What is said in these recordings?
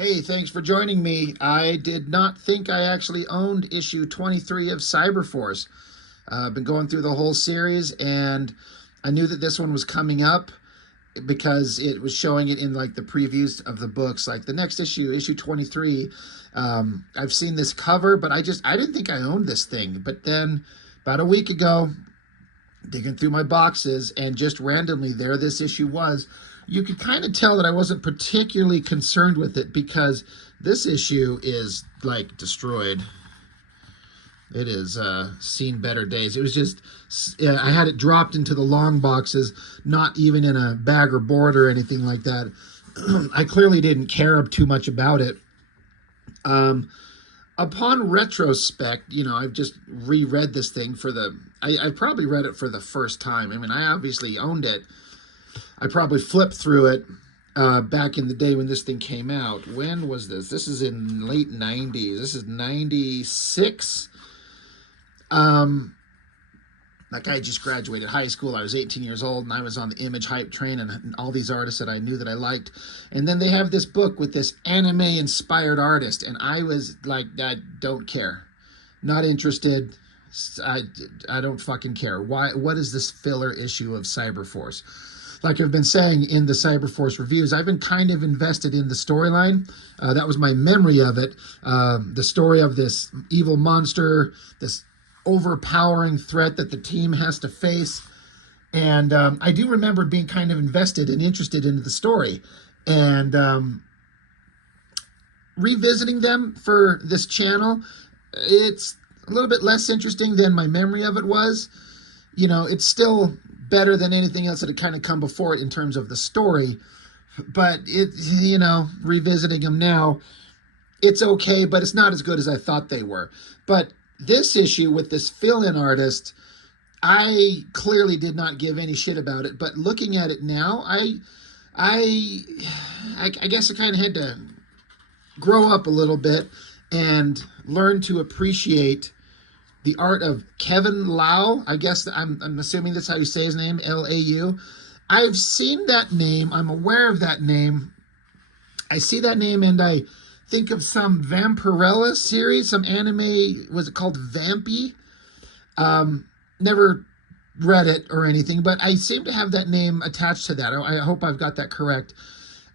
Hey, thanks for joining me. I did not think I actually owned issue 23 of Cyberforce. I've been going through the whole series, and I knew that this one was coming up because it was showing it in like the previews of the books. Like the next issue, issue 23, I've seen this cover, but I didn't think I owned this thing. But then about a week ago, digging through my boxes, and just randomly there this issue was. You could kind of tell that I wasn't particularly concerned with it because this issue is like destroyed. It is seen better days. It was just, I had it dropped into the long boxes, not even in a bag or board or anything like that. I clearly didn't care too much about it. Upon retrospect, I've just reread this thing I probably read it for the first time. I mean, I obviously owned it. I probably flipped through it back in the day when this thing came out. When was this? This is in late 90s. This is 96. Like I just graduated high school. I was 18 years old, and I was on the image hype train, and all these artists that I knew that I liked. And then they have this book with this anime-inspired artist, and I was like, I don't care. Not interested. I don't fucking care. Why? What is this filler issue of Cyberforce? Like I've been saying in the Cyberforce reviews, I've been kind of invested in the storyline. That was my memory of it. The story of this evil monster, this overpowering threat that the team has to face. And I do remember being kind of invested and interested in the story. And revisiting them for this channel, it's a little bit less interesting than my memory of it was. It's still better than anything else that had kind of come before it in terms of the story. But revisiting them now, it's okay, but it's not as good as I thought they were. But this issue with this fill-in artist, I clearly did not give any shit about it. But looking at it now, I guess I kind of had to grow up a little bit and learn to appreciate the art of Kevin Lau. I guess I'm assuming that's how you say his name, Lau. I've seen that name. I'm aware of that name. I see that name and I think of some Vampirella series, some anime. Was it called Vampy? Never read it or anything, but I seem to have that name attached to that. I hope I've got that correct.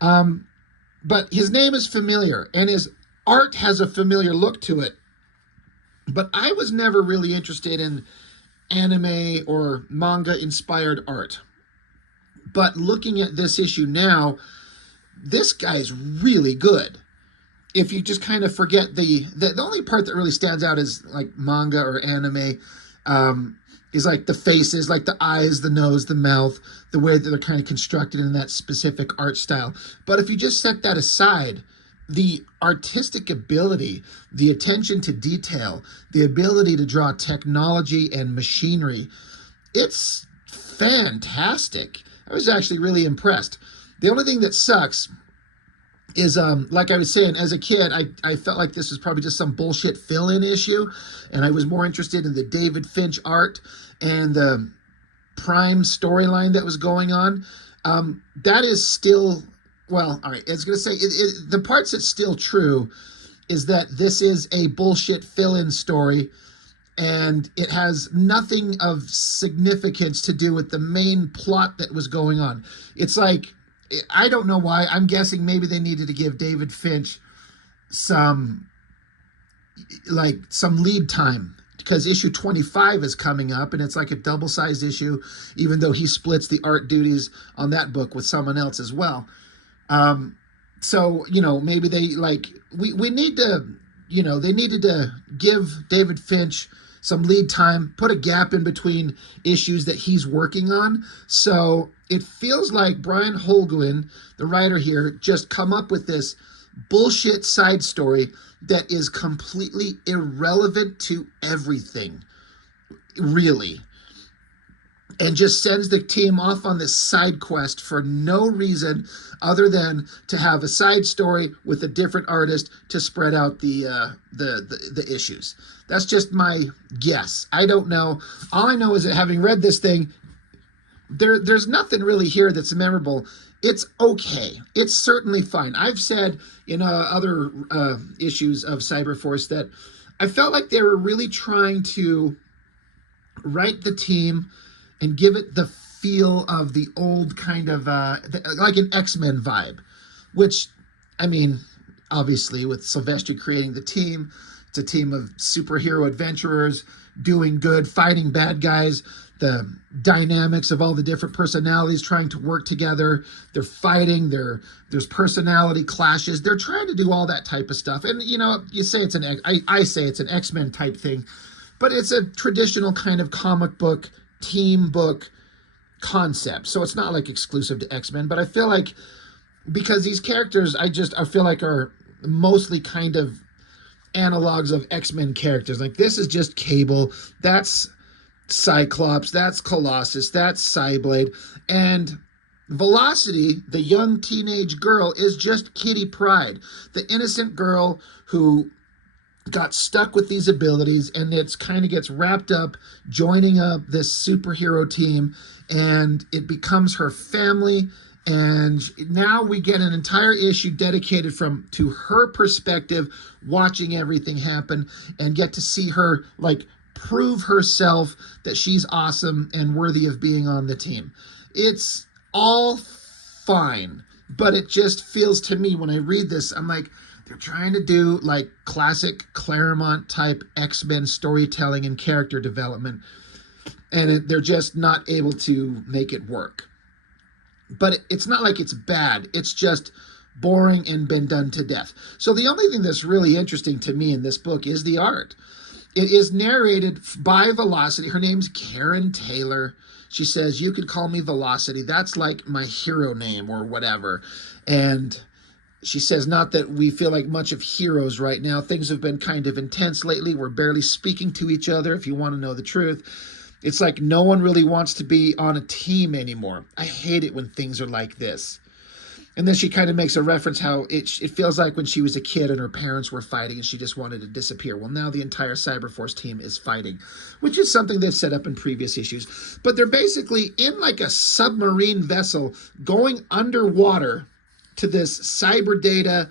But his name is familiar and his art has a familiar look to it. But I was never really interested in anime or manga-inspired art. But looking at this issue now, this guy's really good. If you just kind of forget the only part that really stands out is like manga or anime, is like the faces, like the eyes, the nose, the mouth, the way that they're kind of constructed in that specific art style. But if you just set that aside, the artistic ability, the attention to detail, the ability to draw technology and machinery, it's fantastic. I was actually really impressed. The only thing that sucks is, like I was saying, as a kid, I felt like this was probably just some bullshit fill-in issue, and I was more interested in the David Finch art and the Prime storyline that was going on. That is still... Well, all right, I was going to say, the parts that's still true is that this is a bullshit fill-in story, and it has nothing of significance to do with the main plot that was going on. It's like, I don't know why. I'm guessing maybe they needed to give David Finch some lead time, because issue 25 is coming up, and it's like a double-sized issue, even though he splits the art duties on that book with someone else as well. So, maybe they we need to, they needed to give David Finch some lead time, put a gap in between issues that he's working on. So it feels like Brian Holguin, the writer here, just come up with this bullshit side story that is completely irrelevant to everything, really. And just sends the team off on this side quest for no reason other than to have a side story with a different artist to spread out the issues. That's just my guess. I don't know. All I know is that having read this thing, there's nothing really here that's memorable. It's okay. It's certainly fine. I've said in other issues of Cyberforce that I felt like they were really trying to write the team and give it the feel of the old kind of like an X-Men vibe, which, I mean, obviously with Silvestri creating the team, it's a team of superhero adventurers doing good, fighting bad guys, the dynamics of all the different personalities trying to work together. They're fighting, there's personality clashes. They're trying to do all that type of stuff. And, you know, you say it's I say it's an X-Men type thing, but it's a traditional kind of comic book, team book concept. So it's not like exclusive to X-Men, but I feel like because these characters, I feel like are mostly kind of analogs of X-Men characters. Like this is just Cable, that's Cyclops, that's Colossus, that's Cyblade, and Velocity, the young teenage girl, is just Kitty Pryde, the innocent girl who got stuck with these abilities, and it's kind of gets wrapped up joining up this superhero team, and it becomes her family. And now we get an entire issue dedicated to her perspective, watching everything happen, and get to see her like prove herself that she's awesome and worthy of being on the team. It's all fine, but it just feels to me when I read this, I'm like, they're trying to do like classic Claremont type X-Men storytelling and character development, and they're just not able to make it work. But it's not like it's bad. It's just boring and been done to death. So the only thing that's really interesting to me in this book is the art. It is narrated by Velocity. Her name's Karen Taylor. She says, you could call me Velocity. That's like my hero name or whatever. And she says, not that we feel like much of heroes right now. Things have been kind of intense lately. We're barely speaking to each other, if you want to know the truth. It's like no one really wants to be on a team anymore. I hate it when things are like this. And then she kind of makes a reference how it feels like when she was a kid and her parents were fighting and she just wanted to disappear. Well, now the entire Cyberforce team is fighting, which is something they've set up in previous issues. But they're basically in like a submarine vessel going underwater to this cyber data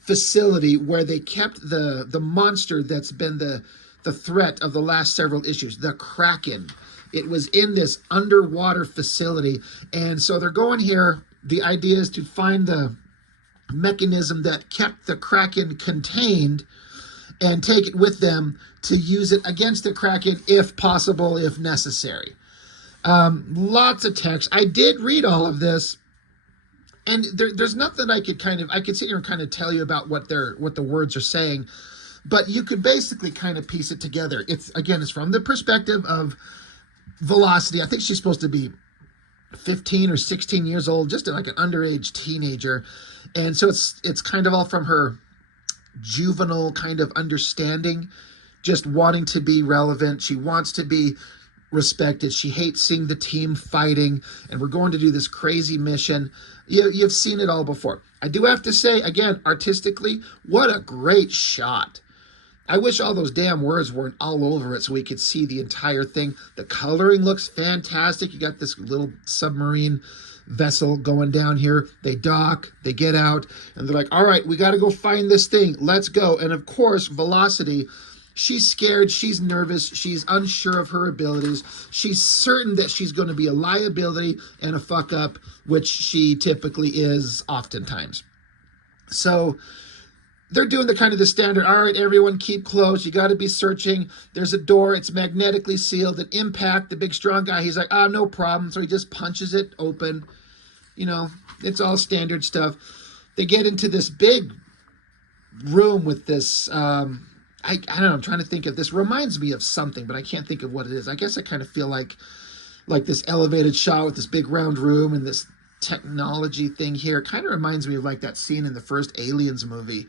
facility where they kept the monster that's been the threat of the last several issues, the Kraken. It was in this underwater facility. And so they're going here. The idea is to find the mechanism that kept the Kraken contained and take it with them to use it against the Kraken if possible, if necessary. Lots of text. I did read all of this, and there's nothing I could sit here and kind of tell you about what the words are saying, but you could basically kind of piece it together. It's from the perspective of Velocity. I think she's supposed to be 15 or 16 years old, just like an underage teenager. And so it's kind of all from her juvenile kind of understanding, just wanting to be relevant. She wants to be respected. She hates seeing the team fighting, and we're going to do this crazy mission. You've seen it all before. I do have to say, again, artistically, what a great shot. I wish all those damn words weren't all over it so we could see the entire thing. The coloring looks fantastic. You got this little submarine vessel going down here. They dock, they get out, and they're like, all right, we got to go find this thing. Let's go. And of course, Velocity, she's scared, she's nervous, she's unsure of her abilities. She's certain that she's going to be a liability and a fuck up, which she typically is oftentimes. So they're doing the standard, all right, everyone keep close. You got to be searching. There's a door. It's magnetically sealed. An Impact, the big strong guy, he's like, no problem. So he just punches it open. It's all standard stuff. They get into this big room with this, I don't know, I'm trying to think of this. Reminds me of something, but I can't think of what it is. I guess I kind of feel like this elevated shot with this big round room and this technology thing here. Kind of reminds me of like that scene in the first Aliens movie,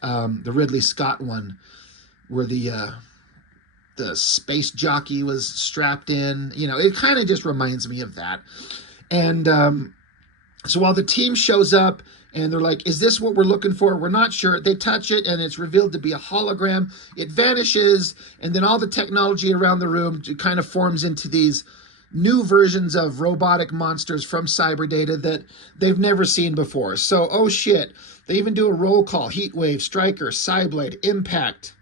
the Ridley Scott one, where the space jockey was strapped in. It kind of just reminds me of that. And so while the team shows up and they're like, is this what we're looking for? We're not sure. They touch it and it's revealed to be a hologram. It vanishes, and then all the technology around the room kind of forms into these new versions of robotic monsters from Cyberdata that they've never seen before. So, oh shit, they even do a roll call. Heatwave, Striker, Cyblade, Impact.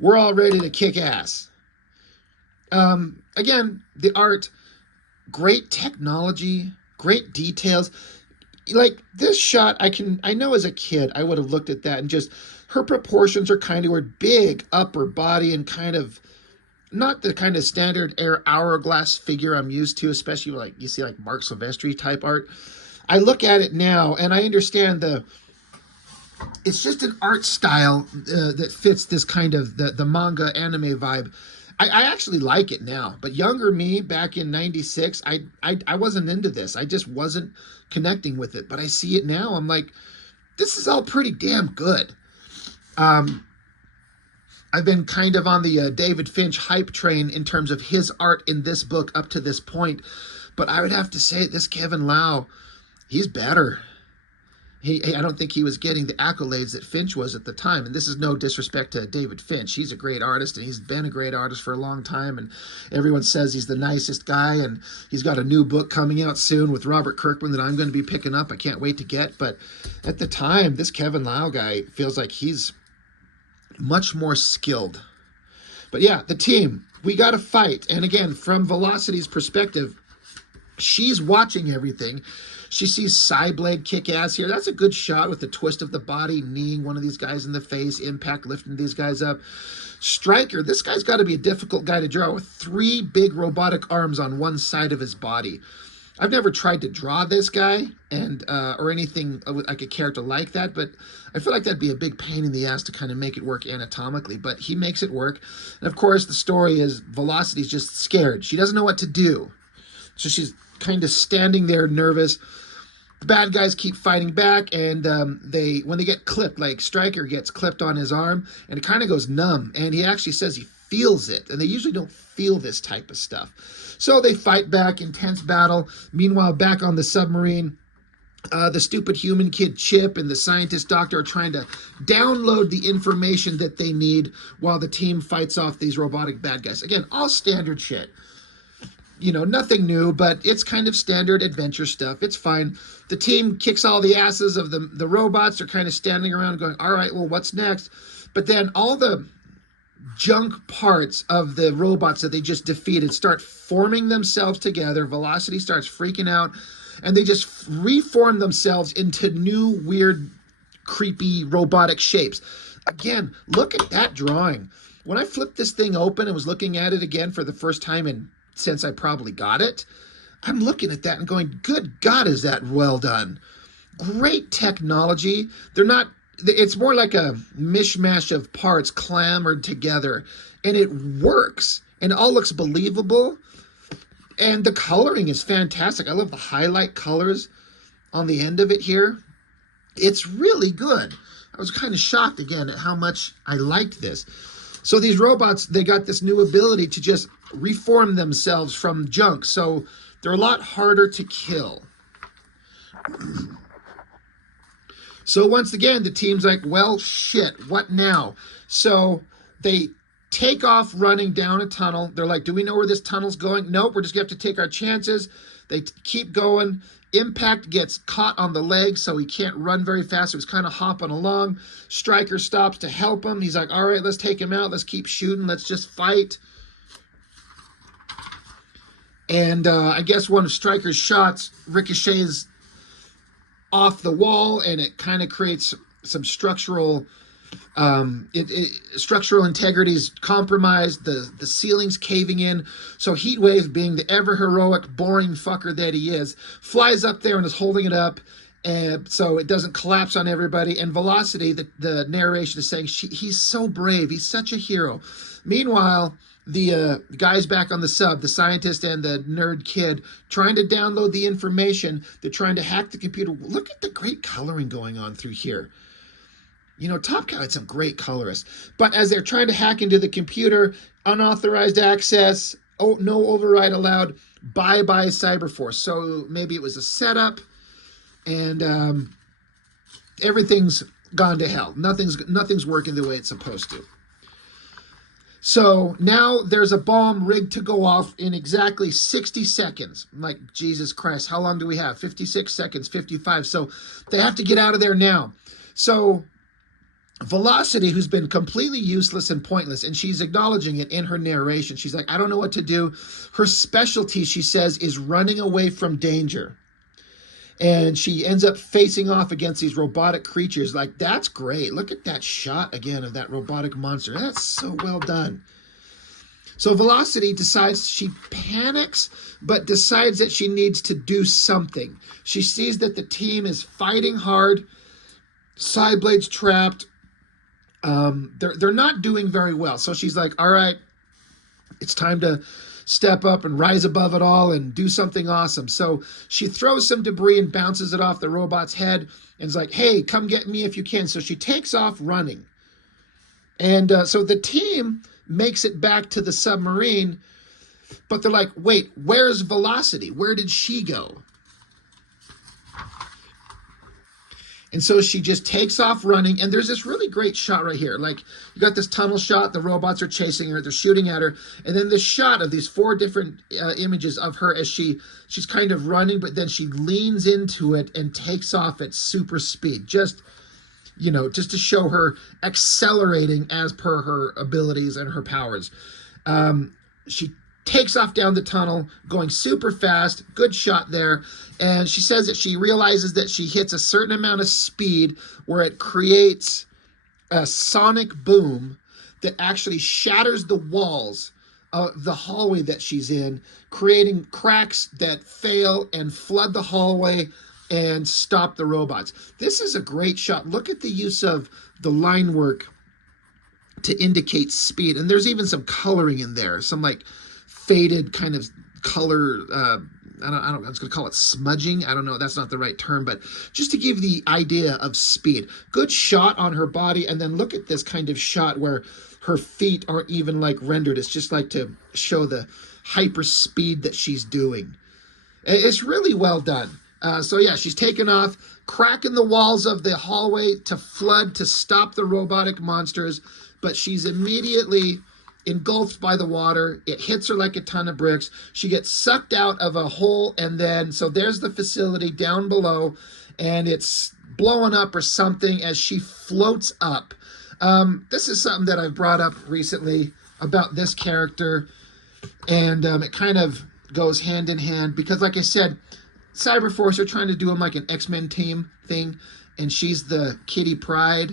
We're all ready to kick ass. Again, the art, great technology, great details. Like this shot, I know as a kid I would have looked at that and just, her proportions are kind of weird, big upper body and kind of not the kind of standard hourglass figure I'm used to, especially like you see like Mark Silvestri type art. I look at it now and I understand it's just an art style that fits this kind of the manga anime vibe. I actually like it now, but younger me back in '96, I wasn't into this. I just wasn't connecting with it. But I see it now. I'm like, this is all pretty damn good. I've been kind of on the David Finch hype train in terms of his art in this book up to this point, but I would have to say this Kevin Lau, he's better. I don't think he was getting the accolades that Finch was at the time. And this is no disrespect to David Finch. He's a great artist, and he's been a great artist for a long time. And everyone says he's the nicest guy. And he's got a new book coming out soon with Robert Kirkman that I'm going to be picking up. I can't wait to get. But at the time, this Kevin Lau guy feels like he's much more skilled. But yeah, the team, we got to fight. And again, from Velocity's perspective, she's watching everything. She sees Cyblade kick ass here. That's a good shot with the twist of the body, kneeing one of these guys in the face, Impact lifting these guys up. Striker, this guy's got to be a difficult guy to draw with 3 big robotic arms on one side of his body. I've never tried to draw this guy and or anything like a character like that, but I feel like that'd be a big pain in the ass to kind of make it work anatomically, but he makes it work. And of course, the story is Velocity's just scared. She doesn't know what to do. So she's kind of standing there nervous. The bad guys keep fighting back, and when they get clipped, like Striker gets clipped on his arm, and it kind of goes numb, and he actually says he feels it, and they usually don't feel this type of stuff. So they fight back, intense battle. Meanwhile, back on the submarine, the stupid human kid Chip and the scientist doctor are trying to download the information that they need while the team fights off these robotic bad guys. Again, all standard shit. You know, nothing new, but it's kind of standard adventure stuff. It's fine. The team kicks all the asses of the robots. They're kind of standing around going, all right, well, what's next? But then all the junk parts of the robots that they just defeated start forming themselves together. Velocity starts freaking out, and they just reform themselves into new, weird, creepy robotic shapes. Again, look at that drawing. When I flipped this thing open and was looking at it again for the first time since I probably got it, I'm looking at that and going, good God, is that well done? Great technology. It's more like a mishmash of parts clambered together, and it works, and it all looks believable, and the coloring is fantastic. I love the highlight colors on the end of it here. It's really good. I was kind of shocked again at how much I liked this. So these robots, they got this new ability to just reform themselves from junk. So they're a lot harder to kill. So once again, the team's like, well, shit, what now? So they take off running down a tunnel. They're like, do we know where this tunnel's going? Nope, we're just going to have to take our chances. They keep going. Impact gets caught on the leg, so he can't run very fast. So he's kind of hopping along. Striker stops to help him. He's like, all right, let's take him out. Let's keep shooting. Let's just fight. And I guess one of Striker's shots ricochets off the wall, and it kind of creates some structural structural integrity is compromised. The ceiling's caving in. So Heatwave, being the ever heroic, boring fucker that he is, flies up there and is holding it up, so it doesn't collapse on everybody. And Velocity, the narration is saying he's so brave. He's such a hero. Meanwhile, the guys back on the sub, the scientist and the nerd kid, trying to download the information. They're trying to hack the computer. Look at the great coloring going on through here. You know, Top Cow had some great colorists. But as they're trying to hack into the computer, unauthorized access, no override allowed, bye-bye Cyberforce. So maybe it was a setup, and everything's gone to hell. Nothing's working the way it's supposed to. So now there's a bomb rigged to go off in exactly 60 seconds. I'm like, Jesus Christ, how long do we have? 56 seconds, 55. So they have to get out of there now. So Velocity, who's been completely useless and pointless, and she's acknowledging it in her narration. She's like, I don't know what to do. Her specialty, she says, is running away from danger. And she ends up facing off against these robotic creatures. Like, that's great. Look at that shot again of that robotic monster. That's so well done. So Velocity decides, she panics, but decides that she needs to do something. She sees that the team is fighting hard. Sideblade's trapped. They're not doing very well. So she's like, all right, it's time to step up and rise above it all and do something awesome. So she throws some debris and bounces it off the robot's head and is like, hey, come get me if you can. So she takes off running. And so the team makes it back to the submarine, but they're like, wait, where's Velocity? Where did she go? And so she just takes off running, and there's this really great shot right here. Like, you got this tunnel shot, the robots are chasing her, they're shooting at her, and then this shot of these 4 different images of her as she's kind of running, but then she leans into it and takes off at super speed, just to show her accelerating as per her abilities and her powers. She takes off down the tunnel, going super fast. Good shot there. And she says that she realizes that she hits a certain amount of speed where it creates a sonic boom that actually shatters the walls of the hallway that she's in, creating cracks that fail and flood the hallway and stop the robots. This is a great shot. Look at the use of the line work to indicate speed. And there's even some coloring in there, some like faded kind of color. I was going to call it smudging. I don't know. That's not the right term, but just to give the idea of speed. Good shot on her body. And then look at this kind of shot where her feet aren't even like rendered. It's just like to show the hyper speed that she's doing. It's really well done. So yeah, she's taken off, cracking the walls of the hallway to flood, to stop the robotic monsters, but she's immediately engulfed by the water. It hits her like a ton of bricks. She gets sucked out of a hole, and then, so there's the facility down below, and it's blowing up or something as she floats up. This is something that I've brought up recently about this character, and it kind of goes hand in hand, because like I said, Cyberforce are trying to do him like an X-Men team thing, and she's the Kitty Pryde.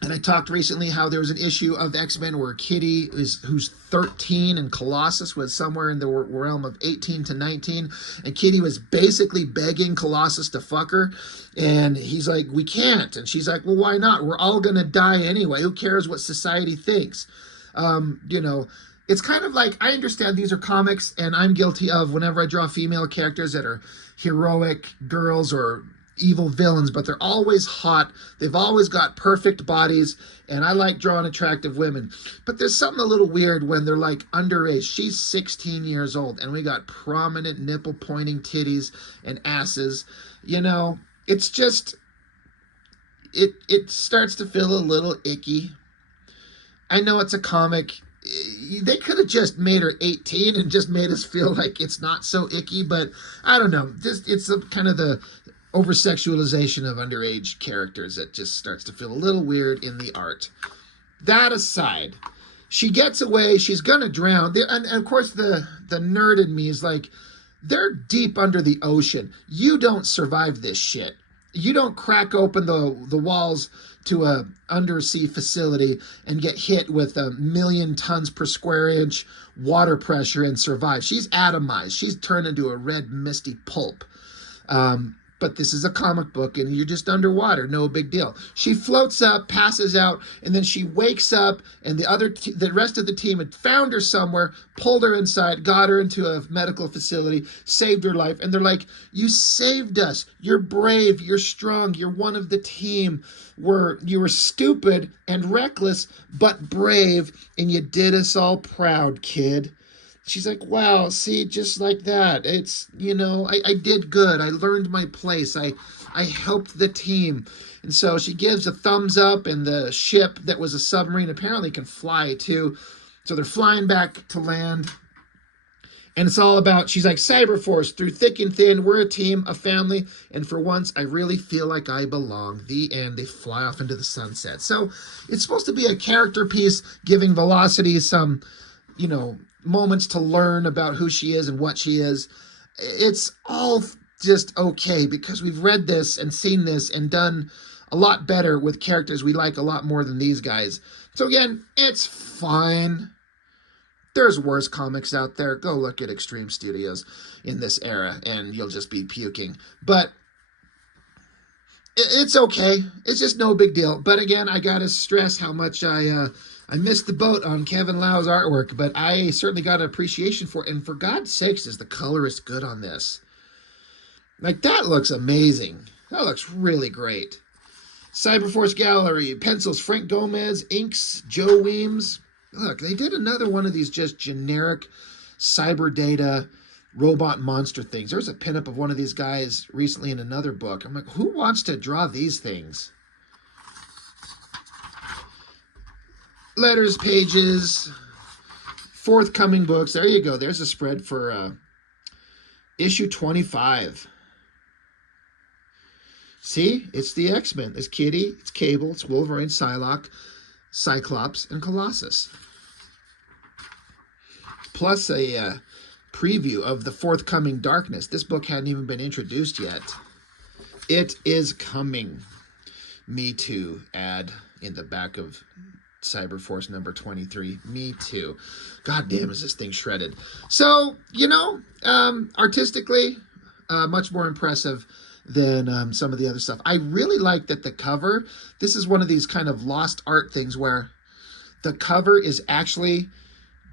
And I talked recently how there was an issue of X-Men where Kitty who's 13 and Colossus was somewhere in the realm of 18 to 19. And Kitty was basically begging Colossus to fuck her. And he's like, we can't. And she's like, well, why not? We're all going to die anyway. Who cares what society thinks? It's kind of like, I understand these are comics, and I'm guilty of whenever I draw female characters that are heroic girls or evil villains, but they're always hot. They've always got perfect bodies, and I like drawing attractive women. But there's something a little weird when they're like underage. She's 16 years old, and we got prominent nipple-pointing titties and asses. It's just, it starts to feel a little icky. I know it's a comic. They could have just made her 18 and just made us feel like it's not so icky, but I don't know. It's kind of the over-sexualization of underage characters that just starts to feel a little weird in the art. That aside, she gets away. She's going to drown. And of course, the nerd in me is like, they're deep under the ocean. You don't survive this shit. You don't crack open the walls to a undersea facility and get hit with 1,000,000 tons per square inch water pressure and survive. She's atomized. She's turned into a red, misty pulp. But this is a comic book, and you're just underwater. No big deal. She floats up, passes out, and then she wakes up, and the rest of the team had found her somewhere, pulled her inside, got her into a medical facility, saved her life. And they're like, you saved us. You're brave. You're strong. You're one of the team. You were stupid and reckless, but brave, and you did us all proud, kid. she's like, wow, see, just like that. It's, I did good. I learned my place. I helped the team. And so she gives a thumbs up, and the ship that was a submarine apparently can fly too. So they're flying back to land. And it's all about, she's like, Cyberforce, through thick and thin, we're a team, a family, and for once, I really feel like I belong. The end. They fly off into the sunset. So it's supposed to be a character piece, giving Velocity some, moments to learn about who she is and what she is. It's all just okay, because we've read this and seen this and done a lot better with characters we like a lot more than these guys. So again, it's fine. There's worse comics out there. Go look at Extreme Studios in this era, and you'll just be puking. But it's okay. It's just no big deal. But again, I gotta stress how much I missed the boat on Kevin Lau's artwork, but I certainly got an appreciation for it. And for God's sakes, is the colorist good on this? Like, that looks amazing. That looks really great. Cyberforce Gallery, pencils, Frank Gomez, inks, Joe Weems. Look, they did another one of these just generic cyber data robot monster things. There was a pinup of one of these guys recently in another book. I'm like, who wants to draw these things? Letters, pages, forthcoming books. There you go. There's a spread for issue 25. See? It's the X-Men. It's Kitty, it's Cable, it's Wolverine, Psylocke, Cyclops, and Colossus. Plus a preview of the forthcoming Darkness. This book hadn't even been introduced yet. It is coming. Me too. Ad in the back of Cyberforce number 23. Me too. God damn, is this thing shredded. So, artistically, much more impressive than some of the other stuff. I really like that the cover, this is one of these kind of lost art things where the cover is actually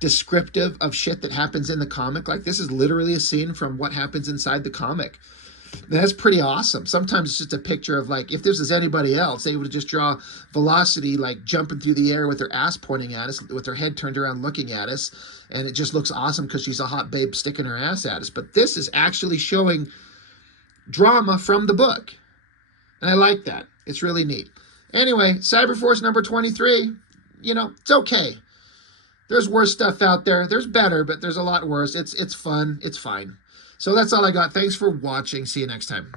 descriptive of shit that happens in the comic. Like, this is literally a scene from what happens inside the comic. And that's pretty awesome. Sometimes it's just a picture of, like, if this was anybody else, they would just draw Velocity, like, jumping through the air with her ass pointing at us, with her head turned around looking at us, and it just looks awesome because she's a hot babe sticking her ass at us. But this is actually showing drama from the book. And I like that. It's really neat. Anyway, Cyberforce number 23, it's okay. There's worse stuff out there. There's better, but there's a lot worse. It's fun. It's fine. So that's all I got. Thanks for watching. See you next time.